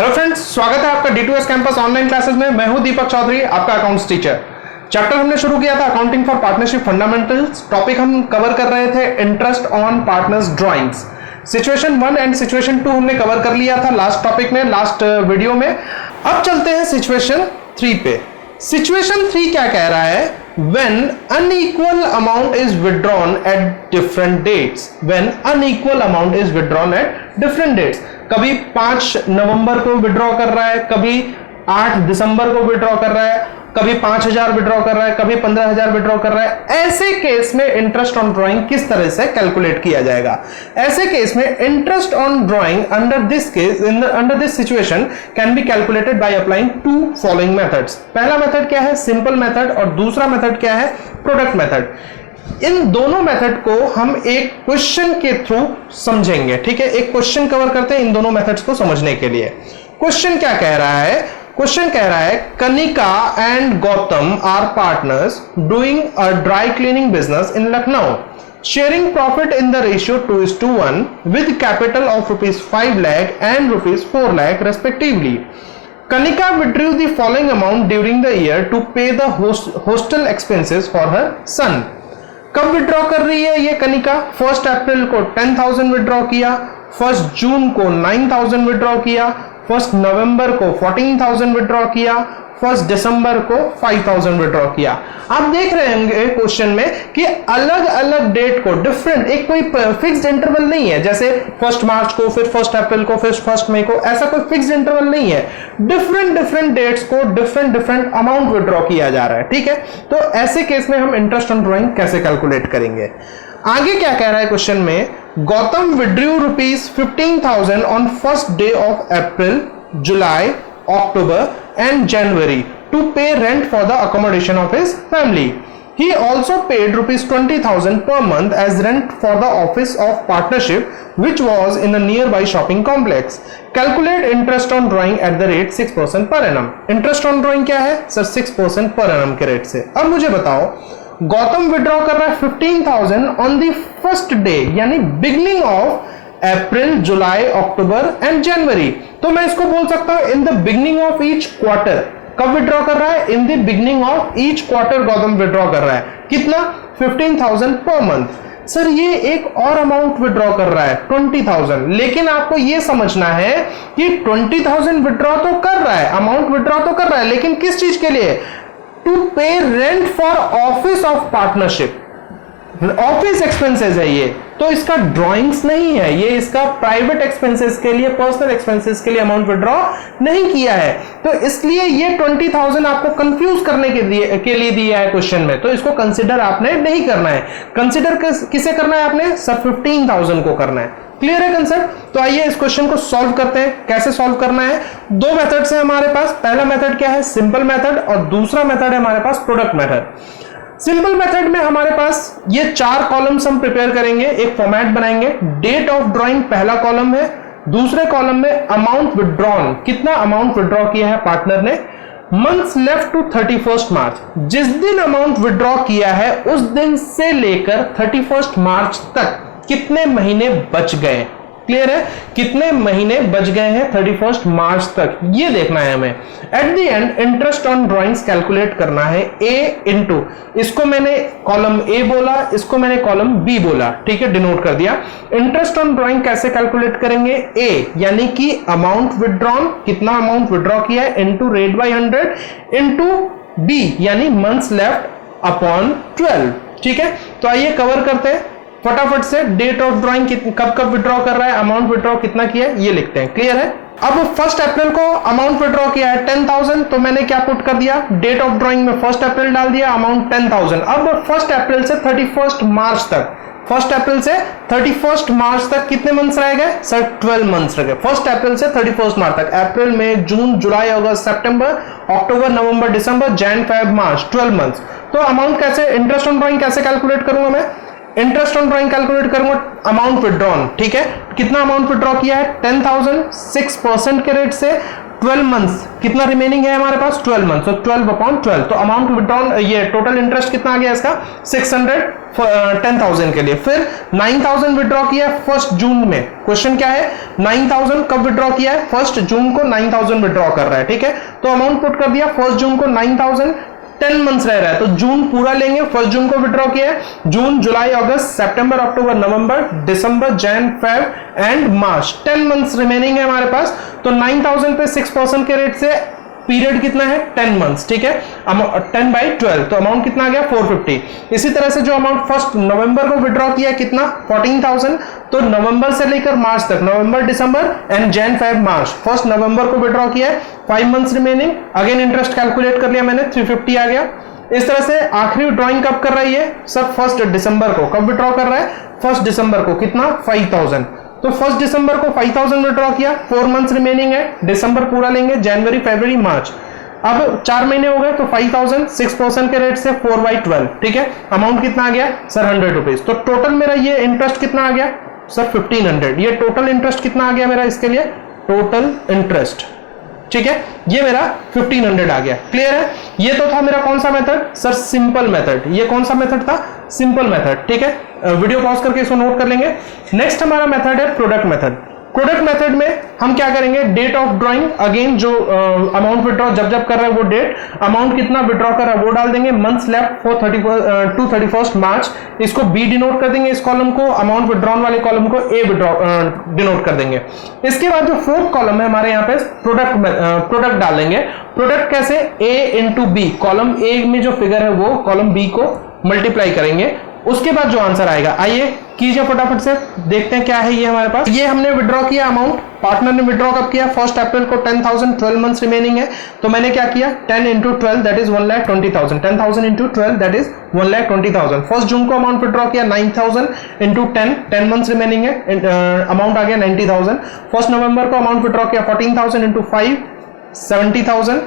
Hello friends, स्वागत है आपका D2S कैंपस ऑनलाइन क्लासेस में। मैं हूं दीपक चौधरी, आपका अकाउंट्स टीचर। चैप्टर हमने शुरू किया था accounting for partnership fundamentals. Topic हम कवर कर रहे थे interest on partners drawings. Situation 1 and situation 2 हमने कवर कर लिया था लास्ट टॉपिक में, लास्ट वीडियो में। अब चलते हैं सिचुएशन 3 पे। सिचुएशन 3 क्या कह रहा है? When unequal amount is withdrawn at different dates. When unequal amount is withdrawn at different dates. कभी 5 नवंबर को विड्रॉ कर रहा है, कभी 8 दिसंबर को विड्रॉ कर रहा है, कभी 5,000 विड्रॉ कर रहा है, कभी 15,000 विड्रॉ कर रहा है। ऐसे केस में इंटरेस्ट ऑन ड्रॉइंग किस तरह से कैलकुलेट किया जाएगा? ऐसे केस में interest on drawing under this situation can be calculated by applying to following methods. पहला मेथड क्या है? सिंपल मेथड, और दूसरा मेथड क्या है? Product method. इन दोनों मेथड को हम एक क्वेश्चन के थ्रू समझेंगे, ठीक है? एक क्वेश्चन कवर करते हैं इन दोनों मेथड्स को समझने के लिए। क्वेश्चन क्या कह रहा है? क्वेश्चन कह रहा है Kanika and Gautam are partners doing a dry cleaning business in Lucknow, sharing profit in the ratio 2:1 with capital of ₹5 lakh and ₹4 lakh respectively. Kanika withdrew the following amount during the year to pay the hostel expenses for her son. कब withdraw कर रही है ये कनिका? 1 अप्रैल को 10,000 withdraw किया, 1 जून को 9,000 withdraw किया, 1 नवंबर को 14,000 विड्रॉ किया, 1 दिसंबर को 5,000 विड्रॉ किया। आप देख रहे होंगे क्वेश्चन में कि अलग अलग डेट को डिफरेंट, एक कोई फिक्स्ड इंटरवल नहीं है, जैसे 1 मार्च को, फिर 1 अप्रैल को, फिर 1 मई को, ऐसा कोई फिक्स्ड इंटरवल नहीं है। डिफरेंट डेट्स को डिफरेंट अमाउंट विड्रॉ किया जा रहा है, ठीक है? तो ऐसे केस में हम इंटरेस्ट ऑन ड्रॉइंग कैसे कैलकुलेट करेंगे? आगे क्या कह रहा है क्वेश्चन में? Gautam withdrew ₹15,000 on first day of April, July, October and January to pay rent for the accommodation of his family. He also paid ₹20,000 per month as rent for the office of partnership which was in a nearby shopping complex. Calculate interest on drawing at the rate 6% per annum. Interest on drawing क्या है sir? 6% per annum के rate से। अब मुझे बताओ, Gautam withdraw कर रहा है 15,000 ऑन द फर्स्ट डे, यानी beginning of April, July, October and January. तो मैं इसको बोल सकता हूं in the beginning of each quarter. कब विड्रॉ कर रहा है? In the beginning of each quarter Gautam withdraw कर रहा है। कितना? 15,000 पर मंथ। सर ये एक और अमाउंट विड्रॉ कर रहा है 20,000, लेकिन आपको ये समझना है कि 20,000 विड्रॉ तो कर रहा है, अमाउंट विड्रॉ तो कर रहा है, लेकिन किस चीज के लिए? टू पे rent for office of partnership. Office expenses है ये, तो इसका ड्राइंग्स नहीं है, ये इसका प्राइवेट एक्सपेंसेस के लिए, पर्सनल एक्सपेंसेस के लिए अमाउंट विड्रॉ नहीं किया है। तो इसलिए ये 20,000 आपको कंफ्यूज करने के लिए दिया है क्वेश्चन में, तो इसको कंसिडर आपने नहीं करना है। कंसिडर किसे करना है आपने? सब 15,000 को करना है। क्लियर है कंसेप्ट? तो आइए इस क्वेश्चन को सॉल्व करते हैं। कैसे सॉल्व करना है? 2 मेथड्स है हमारे पास। पहला मेथड क्या है? सिंपल मेथड, और दूसरा मेथड है हमारे पास प्रोडक्ट मेथड। सिंपल मेथड में हमारे पास ये 4 कॉलम्स हम प्रिपेयर करेंगे, एक फॉर्मेट बनाएंगे। डेट ऑफ ड्रॉइंग पहला कॉलम है, दूसरे कॉलम में अमाउंट विड्रॉन, कितना अमाउंट विड्रॉ किया है पार्टनर ने, मंथ्स लेफ्ट टू 31 मार्च, जिस दिन अमाउंट विड्रॉ किया है उस दिन से लेकर 31 मार्च तक कितने महीने बच गए। क्लियर है? कितने महीने बच गए हैं 31 मार्च तक, ये देखना है हमें। At the end interest on drawings calculate करना है ए इंटू, इसको मैंने कॉलम ए बोला, इसको मैंने कॉलम बी बोला, ठीक है? डिनोट कर दिया। इंटरेस्ट ऑन ड्रॉइंग कैसे कैलकुलेट करेंगे? ए यानी कि अमाउंट विड्रॉन, कितना अमाउंट विड्रॉ किया है, into rate by 100, into B यानी मंथ्स लेफ्ट अपॉन 12, ठीक है? तो आइए कवर करते हैं फटाफट से। डेट ऑफ ड्रॉइंग कब विड्रॉ कर रहा है, अमाउंट विड्रॉ कितना किया है, ये लिखते हैं। क्लियर है? अब 1 अप्रैल को अमाउंट विड्रॉ किया है 10,000, तो मैंने क्या पुट कर दिया? डेट ऑफ ड्रॉइंग में 1 अप्रैल डाल दिया, अमाउंट 10,000। अब 1 अप्रैल से 31 मार्च तक, 1 अप्रैल से 31 मार्च तक कितने मंथ्स रह गए सर? 12 मंथ्स रह गए। 1 अप्रैल से 31 मार्च तक, अप्रैल, मई, जून, July, August, September, October, November, December, Jan, Feb, मार्च, 12 मंथ्स। तो अमाउंट कैसे, इंटरेस्ट ऑन ड्रॉइंग कैसे कैलकुलेट करूंगा मैं? इंटरेस्ट ऑन ड्रॉइंग कैलकुलेट करूंगा अमाउंट विड्रॉन, ठीक है? कितना अमाउंट विड्रॉ किया है? 10,000, 6% के रेट से 12 मंथ्स कितना रिमेनिंग है हमारे पास, 12 मंथ्स, तो 12/12, तो अमाउंट विड्रॉन, ये टोटल इंटरेस्ट कितना आ गया इसका 610,000 के लिए। फिर 9,000 विड्रॉ किया है 1 जून में। क्वेश्चन क्या है, 9,000 कब विड्रॉ किया है, 1 जून को 9,000 विड्रॉ कर रहा है, ठीक है। तो अमाउंट पुट कर दिया 1 जून को 9,000, 10 मंथ्स रह रहा है तो जून पूरा लेंगे, 1 जून को विड्रॉ किया है, June July August September October November December Jan Feb and March, 10 months remaining है हमारे पास। तो 9,000 पे 6% के रेट से पीरियड कितना है 10 मंथ्स, ठीक है, 10/12, तो अमाउंट कितना आ गया 450। इसी तरह से जो अमाउंट 1 नवंबर को विड्रॉ किया कितना 14,000, तो नवंबर से लेकर मार्च तक, नवंबर दिसंबर एंड जैन फेब मार्च, 1 नवंबर को विड्रॉ किया है, 5 months remaining, again interest calculate कर लिया मैंने 350 आ गया। इस तरह से आखिरी ड्रॉइंग कब कर रही है सर 1 दिसंबर को, कब विड्रॉ कर रहा है 1 दिसंबर को, कितना 5,000, तो 1 दिसंबर को 5,000 विड्रॉ किया, 4 मंथ्स रिमेनिंग है, दिसंबर पूरा लेंगे, जनवरी फरवरी मार्च, अब 4 महीने हो गए, तो 5,000 6% के रेट से 4/12, ठीक है। अमाउंट कितना आ गया सर 100 रुपीज। तो टोटल मेरा ये इंटरेस्ट कितना आ गया सर 1500, ये टोटल इंटरेस्ट कितना आ गया मेरा इसके लिए, टोटल इंटरेस्ट, ठीक है, ये मेरा 1500 आ गया। क्लियर है, ये तो था मेरा कौन सा मेथड सर, सिंपल मेथड। ये कौन सा मेथड था, सिंपल मेथड, ठीक है। वीडियो पॉज करके इसको नोट कर लेंगे। नेक्स्ट हमारा मेथड है प्रोडक्ट मेथड। प्रोडक्ट मेथड में हम क्या करेंगे, डेट ऑफ ड्राइंग, अगेन जो अमाउंट विड्रॉ जब जब कर रहे हैं वो डेट, अमाउंट कितना विड्रॉ कर रहा है वो डाल देंगे, मंथ्स लेफ्ट फॉर 31 मार्च, इसको बी डिनोट कर देंगे इस कॉलम को, अमाउंट विड्रॉन वाले कॉलम को ए डिनोट कर देंगे। इसके बाद जो फोर्थ कॉलम है हमारे यहाँ पे प्रोडक्ट डालेंगे। प्रोडक्ट कैसे, ए इंटू बी, कॉलम ए में जो फिगर है वो कॉलम बी को मल्टीप्लाई करेंगे, उसके बाद जो आंसर आएगा, आइए कीजिए फटाफट से, देखते हैं क्या है ये हमारे पास। ये हमने विड्रॉ किया अमाउंट, पार्टनर ने विड्रॉ कब किया 1 अप्रैल को 10,000, 12 मंथ्स रिमेनिंग है, तो मैंने क्या किया 10 into 12 that is 1,20,000, 10,000 into 12 that is 1,20,000। 1 जून को अमाउंट विड्रॉ किया 9,000 इंटू 10 मंथ्स रिमेनिंग है, अमाउंट आ गया 90,000। 1 नवंबर को अमाउंट विड्रॉ किया 14,000 इंटू 5 70,000।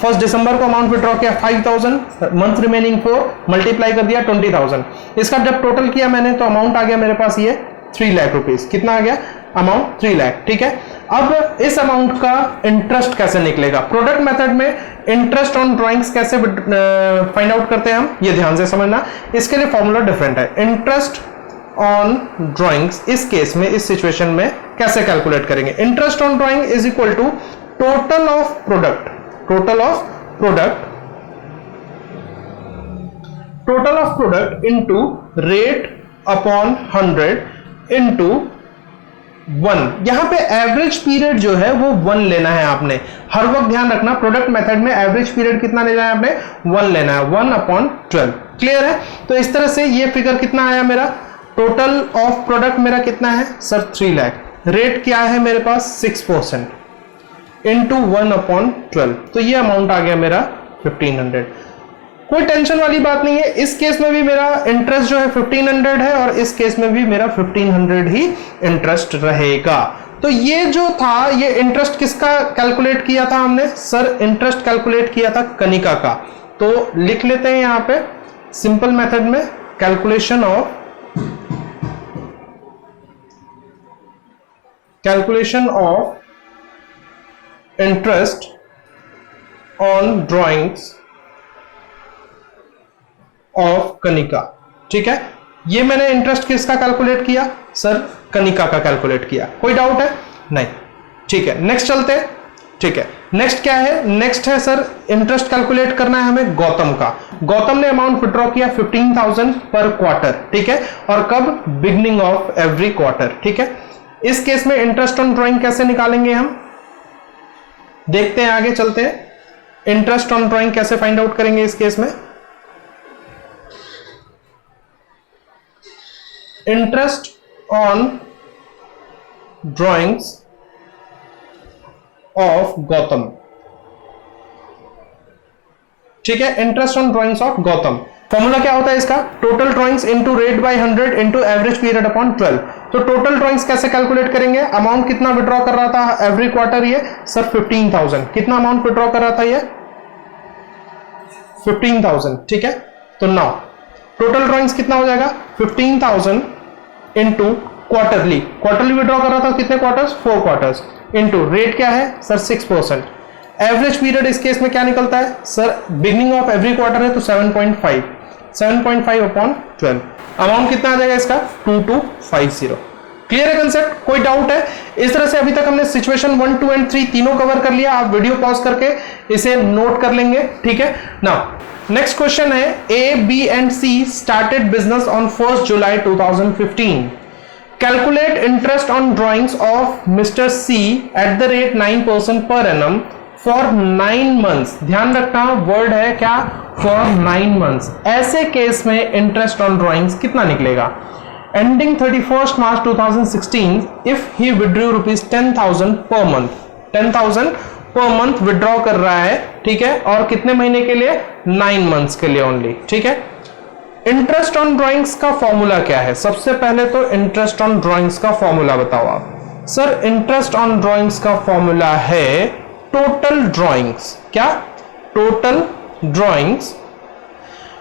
1 दिसंबर को अमाउंट विड्रॉ किया 5,000, मंथ रिमेनिंग 4, मल्टीप्लाई कर दिया 20,000। इसका जब टोटल किया मैंने तो अमाउंट आ गया मेरे पास ये 3 लाख रुपीस। कितना आ गया अमाउंट 3 लाख, ठीक है। अब इस अमाउंट का इंटरेस्ट कैसे निकलेगा, प्रोडक्ट मेथड में इंटरेस्ट ऑन ड्राइंग्स कैसे फाइंड आउट करते हैं हम, ये ध्यान से समझना, इसके लिए फॉर्मूला डिफरेंट है। इंटरेस्ट ऑन ड्राइंग्स इस केस में, इस सिचुएशन में कैसे कैलकुलेट करेंगे, interest on drawing is equal to total of product, total of product into rate upon 100 into 1। यहां पे एवरेज पीरियड जो है वो 1 लेना है आपने, हर वक्त ध्यान रखना, प्रोडक्ट मेथड में एवरेज पीरियड कितना लेना है आपने 1 लेना है, 1/12। क्लियर है, तो इस तरह से ये फिगर कितना आया मेरा, टोटल ऑफ प्रोडक्ट मेरा कितना है सर 3 लाख, रेट क्या है मेरे पास 6% इंटू 1/12, तो ये अमाउंट आ गया मेरा 1500। कोई टेंशन वाली बात नहीं है, इस केस में भी मेरा इंटरेस्ट जो है 1500 है और इस केस में भी मेरा 1500 ही इंटरेस्ट रहेगा। तो ये जो था, ये इंटरेस्ट किसका कैलकुलेट किया था हमने सर, इंटरेस्ट कैलकुलेट किया था कनिका का। तो लिख लेते हैं यहां पे सिंपल मेथड में, calculation of interest on drawings of Kanika, ठीक है। ये मैंने इंटरेस्ट किसका कैलकुलेट किया सर, कनिका का कैलकुलेट किया। कोई डाउट है नहीं, ठीक है। नेक्स्ट चलते हैं, ठीक है। नेक्स्ट क्या है, नेक्स्ट है सर इंटरेस्ट कैलकुलेट करना है हमें गौतम का। गौतम ने अमाउंट विड्रॉ किया 15,000 पर क्वार्टर, ठीक है, और कब, बिगनिंग ऑफ एवरी क्वार्टर, ठीक है। इस केस में इंटरेस्ट ऑन ड्राइंग कैसे निकालेंगे हम, देखते हैं, आगे चलते हैं। इंटरेस्ट ऑन ड्राइंग कैसे फाइंड आउट करेंगे इस केस में, interest on drawings of Gautam, ठीक है, interest on drawings of Gautam. Formula क्या होता है इसका, total drawings into rate by 100 into average period upon 12। तो टोटल ड्राइंग्स कैसे कैलकुलेट करेंगे, अमाउंट कितना विड्रॉ कर रहा था एवरी क्वार्टर ये सर 15,000, कितना अमाउंट विड्रॉ कर रहा था ये 15,000, ठीक है। तो नाउ टोटल ड्राइंग्स कितना हो जाएगा 15,000 इनटू क्वार्टरली, क्वार्टरली विड्रॉ कर रहा था कितने क्वार्टर्स, 4 क्वार्टर्स, इंटू रेट क्या है सर 6%। एवरेज पीरियड इस केस में क्या निकलता है sir, beginning of every quarter है तो 7.5 अपॉन 12। अमाउंट कितना आ जाएगा इसका 2250। क्लियर है कंसेप्ट, कोई डाउट है? इस तरह से अभी तक हमने सिचुएशन 1, 2 एंड 3 तीनों कवर कर लिया। आप वीडियो पॉज करके इसे नोट कर लेंगे, ठीक है। नाउ नेक्स्ट क्वेश्चन है, A B and C started business on 1 July 2015। Calculate interest on drawings of mister C at the rate 9% per annum for 9 months. ध्यान रखना वर्ड है क्या, फॉर 9 मंथ्स। ऐसे केस में इंटरेस्ट ऑन ड्रॉइंग्स कितना निकलेगा? Ending 31 March 2016 if he withdraw rupees 10,000 per month. 10,000 per month withdraw कर रहा है, ठीक है, और कितने महीने के लिए? 9 मंथ्स के लिए ओनली, ठीक है। इंटरेस्ट ऑन ड्रॉइंग्स का फॉर्मूला क्या है? सबसे पहले तो इंटरेस्ट ऑन ड्रॉइंग्स का फॉर्मूला बताओ आप। सर इंटरेस्ट ऑन ड्रॉइंग्स का फॉर्मूला है टोटल ड्रॉइंग्स। क्या? Total drawings.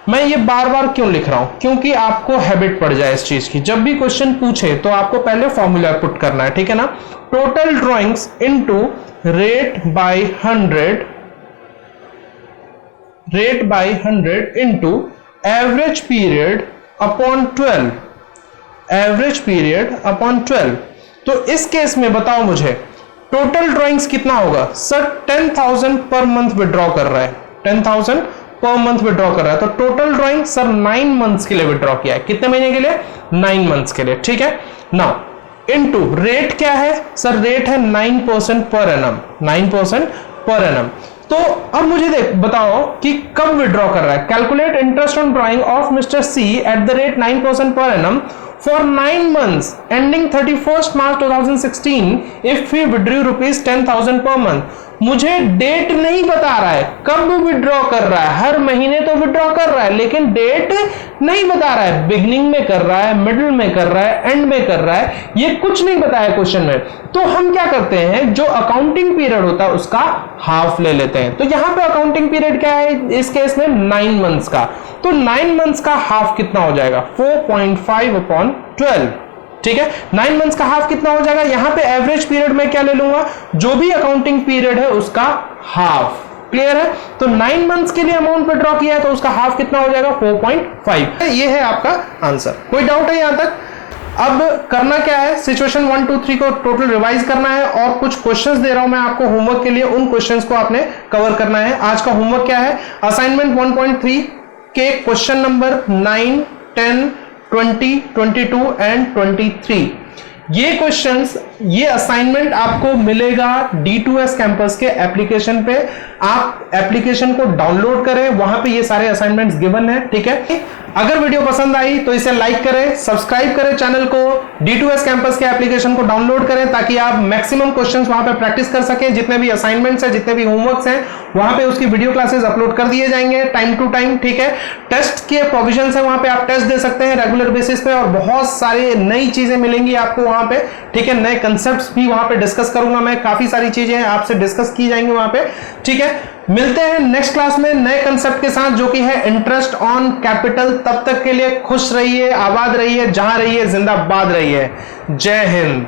मैं ये बार बार क्यों लिख रहा हूं? क्योंकि आपको हैबिट पड़ जाए इस चीज की, जब भी क्वेश्चन पूछे तो आपको पहले फॉर्मूला पुट करना है, ठीक है ना। Total drawings into rate by 100 into average period upon 12। Average period upon 12। तो इस केस में बताओ मुझे टोटल ड्रॉइंग्स कितना होगा? सर 10,000 पर मंथ विड्रॉ कर रहा है, 10,000 पर मंथ विड्रॉ कर रहा है, तो टोटल ड्रॉइंग सर 9 मंथ्स के लिए विड्रॉ किया है। कितने महीने के लिए? 9 मंथ्स के लिए, ठीक है। नाउ इनटू रेट क्या है सर? रेट है 9% पर एनम, 9% पर एनम। तो अब मुझे बताओ कि कब विड्रॉ कर रहा है। Calculate interest on drawing of mister C at the rate 9% per annum for 9 months ending 31st March 2016 if he withdrew rupees 10,000 per month। मुझे डेट नहीं बता रहा है, कब विड्रॉ कर रहा है। हर महीने तो विड्रॉ कर रहा है लेकिन डेट नहीं बता रहा है, बिगनिंग में कर रहा है, मिडिल में कर रहा है, एंड में कर रहा है, ये कुछ नहीं बताया क्वेश्चन में। तो हम क्या करते हैं, जो अकाउंटिंग पीरियड होता है उसका हाफ ले लेते हैं। तो यहां पे अकाउंटिंग पीरियड क्या है इस केस में? 9 मंथ्स का। तो 9 मंथ्स का हाफ कितना हो जाएगा? 4.5 अपॉन 12, ठीक है। 9 मंथ्स का हाफ कितना हो जाएगा? यहां पे एवरेज पीरियड में क्या ले लूंगा? जो भी अकाउंटिंग पीरियड है उसका हाफ। क्लियर है? तो 9 मंथ्स के लिए अमाउंट पे ड्रॉ किया है तो उसका हाफ कितना हो जाएगा? 4.5। ये है आपका आंसर। कोई डाउट है यहां तक? अब करना क्या है, सिचुएशन 1, 2, 3 को टोटल रिवाइज करना है और कुछ क्वेश्चंस दे रहा हूं मैं आपको होमवर्क के लिए, उन क्वेश्चंस को आपने कवर करना है। आज का होमवर्क क्या है? असाइनमेंट 1.3 के क्वेश्चन नंबर 9, 10, 20, 22 एंड 23। ये क्वेश्चंस, ये असाइनमेंट आपको मिलेगा D2S कैंपस के एप्लीकेशन पे। आप एप्लीकेशन को डाउनलोड करें, वहां पे ये सारे असाइनमेंट्स गिवन है, ठीक है। अगर वीडियो पसंद आई तो इसे लाइक करें, सब्सक्राइब करें चैनल को, D2S कैंपस के एप्लीकेशन को डाउनलोड करें ताकि आप मैक्सिमम क्वेश्चंस वहां पे प्रैक्टिस कर सकें। जितने भी असाइनमेंट्स हैं, जितने भी होमवर्क्स हैं, वहां पे उसकी वीडियो क्लासेस अपलोड कर दिए जाएंगे टाइम टू टाइम, ठीक है। टेस्ट के प्रोविजंस है, वहां पे आप टेस्ट दे सकते हैं रेगुलर बेसिस पे और बहुत सारे नई चीजें मिलेंगी आपको वहां पे, ठीक है। नए कंसेप्ट्स भी वहां पे डिस्कस करूंगा मैं, काफी सारी चीजें आपसे डिस्कस की जाएंगी वहां पे, ठीक है। मिलते हैं नेक्स्ट क्लास में नए कंसेप्ट के साथ जो कि है इंटरेस्ट ऑन कैपिटल। तब तक के लिए खुश रहिए, आबाद रहिए, जहां रहिए जिंदाबाद रहिए। जय हिंद।